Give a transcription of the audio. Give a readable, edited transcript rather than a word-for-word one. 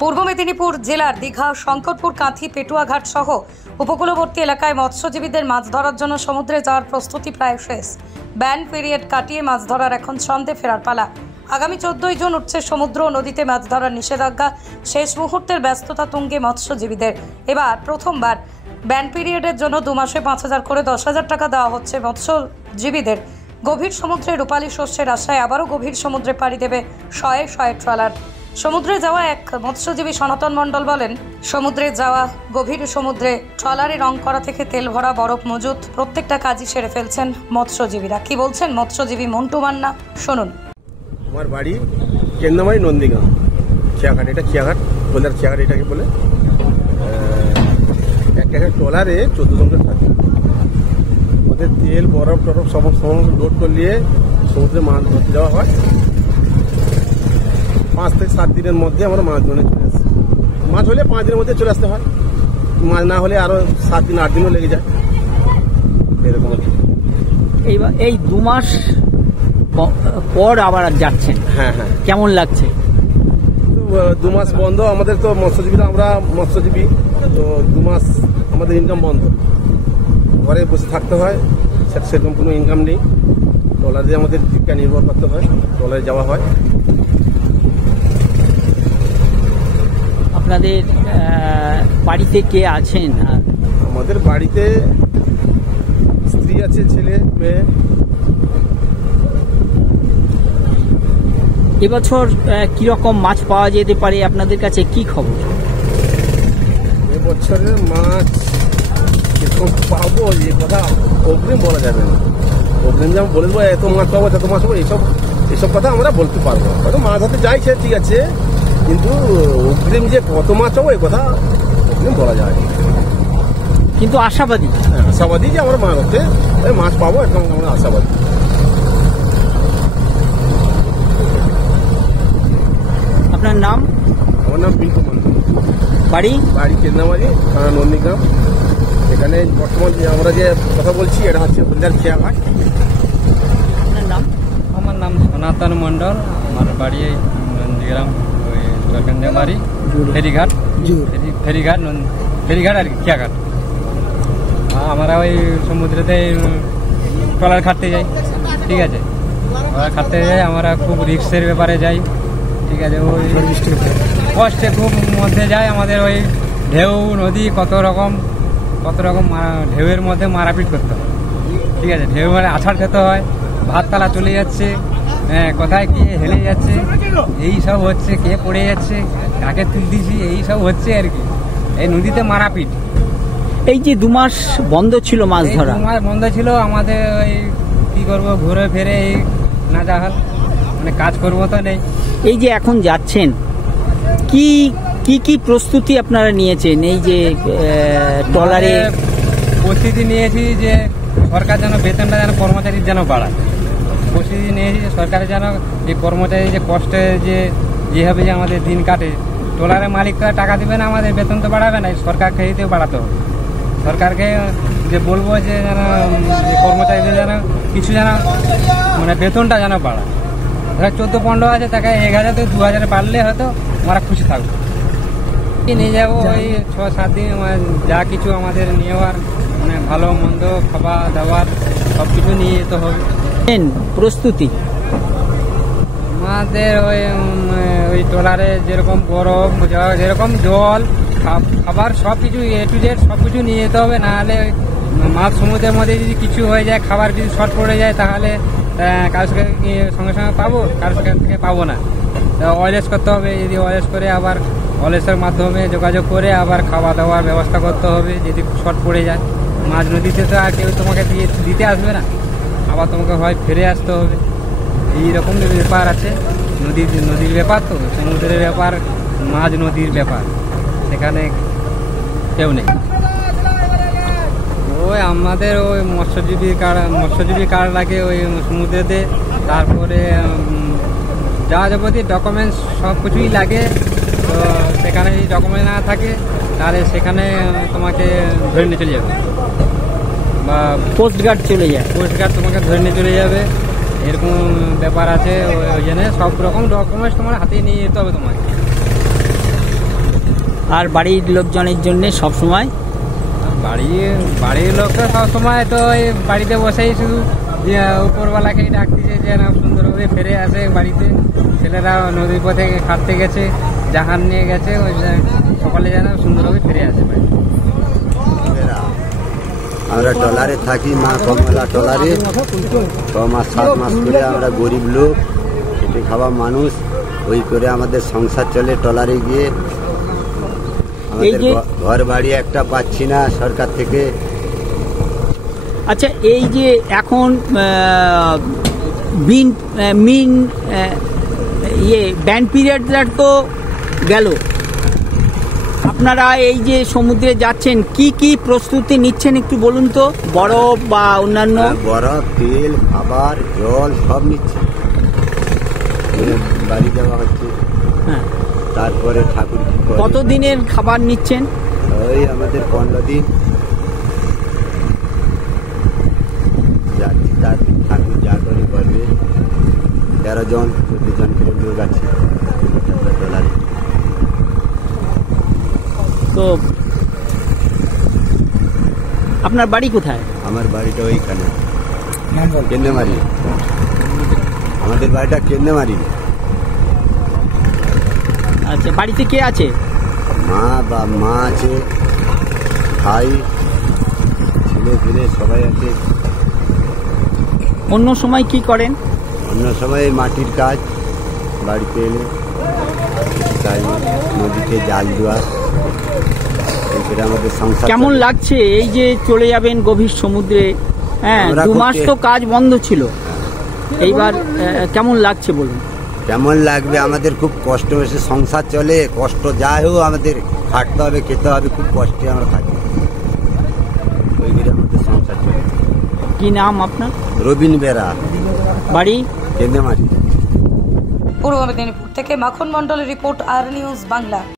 পূর্ব মেদিনীপুর জেলার দীঘা, শঙ্করপুর, কাঁথি, পেটুয়াঘাট সহ উপকূলবর্তী এলাকায় মৎস্যজীবীদের মাছ ধরার জন্য সমুদ্রে যাওয়ার প্রস্তুতি প্রায় শেষ। ব্যান পিরিয়ড কাটিয়ে মাছ ধরার এখন ছন্দে ফেরার পালা। আগামী 14 জুন উঠছে সমুদ্র ও নদীতে মাছ ধরার নিষেধাজ্ঞা। শেষ মুহূর্তের ব্যস্ততা তুঙ্গে মৎস্যজীবীদের। এবার প্রথমবার ব্যান পিরিয়ডের জন্য 2 মাসে 5,000 করে 10,000 টাকা দেওয়া হচ্ছে মৎস্যজীবীদের। গভীর সমুদ্রে রূপালী শস্যের আশায় আবারও গভীর সমুদ্রে পাড়ি দেবে শয়ে শয়ে ট্রলার। সমুদ্রে যাওয়া এক মৎস্যজীবী সনাতন মণ্ডল বলেন, সমুদ্রে যাওয়া, গভীর সমুদ্রে ট্রলারে রং করা থেকে তেল ভরা, বরফ মজুত, প্রত্যেকটা কাজই সেরে ফেলছেন মৎস্যজীবীরা। কি বলছেন মৎস্যজীবী মন্টু মান্না, শুনুন। আমার বাড়ি কেন্দ্রমারি নন্দীগ্রাম, খেয়াঘাট। এটা খেয়াঘাট বলে, খেয়াঘাট এটাকে বলে। একটা ট্রলারে 14 জন থাকে। ওদের তেল, বরফ টরফ সমস্ত লোড করে নিয়ে সমুদ্রে মাছ ধরতে যাওয়া হয়। 5 থেকে 7 দিনের মধ্যে আমরা মাছ ধরে চলে আসি। মাছ হলে 5 দিনের মধ্যে চলে আসতে হয়, মাছ না হলে আরো 7 দিন 8 দিনও লেগে যায়, এরকম। এই 2 মাস পর আবার যাচ্ছেন? হ্যাঁ হ্যাঁ। কেমন লাগছে? 2 মাস বন্ধ আমাদের, তো মৎস্যজীবীরা, আমরা মৎস্যজীবী, তো 2 মাস আমাদের ইনকাম বন্ধ। ঘরে বসে থাকতে হয়, সেরকম কোনো ইনকাম নেই। ট্রলারে আমাদের জীবিকা নির্ভর করতে হয়, ট্রলারে যাওয়া হয়। আপনাদের বাড়িতে কে আছেন? আমাদের বাড়িতে স্ত্রী আছে, ছেলে মেয়ে। এবছর কিরকম মাছ পাওয়া যেতে পারে আপনাদের কাছে, কি খবর? এবছরের মাছ কিরকম পাবো এই কথা অগ্রিম বলা যাবে না। অগ্রিম যেমন বলে দেবো এত মাছ পাবো, এত মাছ পাবো, এইসব কথা আমরা বলতে পারবো। হয়তো মাছ ধরতে যাই, সে ঠিক আছে, কিন্তু অগ্রিম যে কত মাছ পাবো এই কথা অগ্রিম বলা যায়। কিন্তু আশাবাদী? হ্যাঁ, আশাবাদী যে আমরা মাছ ধরতে মাছ পাবো, এরকম আমরা আশাবাদী। আপনার নাম? আমার নাম পিন্টু মান্না। বাড়ি কেন্দ্রমারি, থানা নন্দীগ্রাম। এখানে বর্তমান আমরা যে কথা বলছি এটা হচ্ছে খেয়াঘাট। আপনার নাম? আমার নাম সনাতন মণ্ডল। আমার বাড়ি নন্দীগ্রাম, ওই কেন্দ্রমারি, ফেরিঘাট আর খেয়াঘাট। আমরা ওই সমুদ্রেতে ট্রলার খাটতে যাই, ঠিক আছে। ট্রলার খাটতে যাই, আমরা খুব রিস্কের ব্যাপারে যাই, ঠিক আছে। ওই কষ্টে খুব মধ্যে যায় আমাদের। ওই ঢেউ, নদী, কত রকম ঢেউয়ের মধ্যে মারাপিট করতে হয়, ঠিক আছে। ঢেউ মানে আছাড় খেতে হয়, ভাততলা চলে যাচ্ছে, হ্যাঁ, কোথায় কে হেলে যাচ্ছে, এই সব হচ্ছে, কে পড়ে যাচ্ছে, কাকে তুল দিছি, এই সব হচ্ছে আর কি। এই নদীতে মারাপিট। এই যে 2 মাস বন্ধ ছিল মাছ ধরা, 2 মাস বন্ধ ছিল আমাদের, ওই কি করবো, ঘুরে ফিরে এই নাজাহাল, মানে কাজ করবো তো নেই। এই যে এখন যাচ্ছেন, কি প্রস্তুতি আপনারা নিয়েছেন? এই যে ট্রলারে প্রস্তুতি নিয়েছি যে সরকার যেন বেতনটা যেন কর্মচারীর যেন বাড়ায়। প্রস্তুতি নিয়েছি যে সরকারের যেন যে কর্মচারী যে কষ্টে যেভাবে যে আমাদের দিন কাটে, ট্রলারের মালিক তো টাকা দেবে না, আমাদের বেতন তো বাড়াবে না, সরকারকে দিতেও বাড়াতে হবে। সরকারকে যে বলবো যে যেন কর্মচারীদের যেন কিছু যেন মানে বেতনটা যেন বাড়ায়। 14-15 আছে, তাকে 1,000 থেকে 2,000 বাড়লে হয়তো আমরা খুশি থাকবো। নিয়ে যাবো ওই 6-7 দিন, যা কিছু আমাদের নেওয়ার, মানে ভালো মন্দ, খাবার দাবার সব কিছু নিয়ে যেতে হবে। প্রস্তুতি আমাদের ওই ট্রলারে যেরকম বরফ, যেরকম জল, খাবার সব কিছু A to Z সব কিছু নিয়ে যেতে হবে। নাহলে মাছ সমুদ্রের মধ্যে যদি কিছু হয়ে যায়, খাবার যদি শর্ট পড়ে যায়, তাহলে কারোর সঙ্গে পাবো, কারোর থেকে পাবো না। ওয়ারলেস করতে হবে, যদি ওয়ারলেস করে আবার ওয়ারলেসের মাধ্যমে যোগাযোগ করে আবার খাওয়া দাওয়ার ব্যবস্থা করতে হবে যদি শর্ট পড়ে যায়। মাছ নদীতে তো আর কেউ তোমাকে দিতে আসবে না, আবার তোমাকে হয় ফিরে আসতে হবে। এইরকম ব্যাপার আছে, নদীর ব্যাপার, তো সমুদ্রের ব্যাপার, মাঝ নদীর ব্যাপার, সেখানে কেউ নেই। ওই আমাদের ওই মৎস্যজীবী কার্ড লাগে ওই সমুদ্রেতে। তারপরে যা যাবতীয় ডকুমেন্টস সব কিছুই লাগে। তো সেখানে যদি ডকুমেন্ট না থাকে তাহলে সেখানে তোমাকে ধরে নিয়ে চলে যাবে, বা কোস্টগার্ড চলে যায়, কোস্টগার্ড তোমাকে ধরে নিয়ে চলে যাবে। এরকম ব্যাপার আছে। ওই জন্য সব রকম ডকুমেন্টস তোমার হাতে নিয়ে যেতে হবে তোমাকে। আর বাড়ির লোকজনের জন্য সবসময় বাড়ির লোকরা সবসময় তো এই বাড়িতে বসেই শুধু উপরওয়ালাকেই ডাকতেছে যেন সুন্দরভাবে ফিরে আসে বাড়িতে। ছেলেরা নদীর পথে খাটতে গেছে, জাহাজ নিয়ে গেছে, ওই সকালে যেন সুন্দরভাবে ফিরে আসে বাড়িতে। আমরা ট্রলারে থাকি, মা কমলা ট্রলারে 6 মাস 7 মাস করে আমরা গরিব লোক, খেটে খাওয়া মানুষ, ওই করে আমাদের সংসার চলে ট্রলারে গিয়ে। আমাদের ঘর বাড়ি একটা পাচ্ছি না সরকার থেকে। আচ্ছা, এই যে এখন ব্যান পিরিয়ডটা তো গেল, আপনারা এই যে সমুদ্রে যাচ্ছেন কি কি প্রস্তুতি নিচ্ছেন একটু বলুন তো? বরফ বা অন্যান্য? বরফ, তেল, খাবার, জল সব নিচ্ছে, বাড়ি দেওয়া হচ্ছে। হ্যাঁ, তারপরে ঠাকুর কতদিনের খাবার নিচ্ছেন? ওই আমাদের 15 দিন যাচ্ছি, তার ঠাকুর যা করে করবে। 13 জন 14 জন করে লোক আছে ট্রলারে। তো আপনার বাড়ি কোথায়? আমার বাড়িটা ওইখানে কেন্দ্রমারি, আমাদের বাড়িটা কেন্দ্রমারি। আচ্ছা, বাড়িতে কে আছে? মা আছে, ভাই, ছেলে ফেলে সবাই আছে। অন্য সময় কি করেন? অন্য সময় মাটির কাজ, বাড়িতে এলে কাজ, নদীতে জাল দেওয়া, এরপরে আমাদের সংসার। কেমন লাগছে এই যে চলে যাবেন গভীর সমুদ্রে? হ্যাঁ, 2 মাস তো কাজ বন্ধ ছিল, এইবার কেমন লাগছে বলুন? কেমন লাগবে, আমাদের খুব কষ্ট হয়েছে, সংসার চলে, কষ্ট যাই হোক আমাদের খাটতে হবে, খেতে হবে, খুব কষ্টে আমরা থাকি, ওই করে আমাদের সংসার চলে। কি নাম আপনার? রবিন বেরা, বাড়ি কেন্দ্রমারি। পূর্ব মেদিনীপুর থেকে মাখন মণ্ডলের রিপোর্ট, আর নিউজ বাংলা।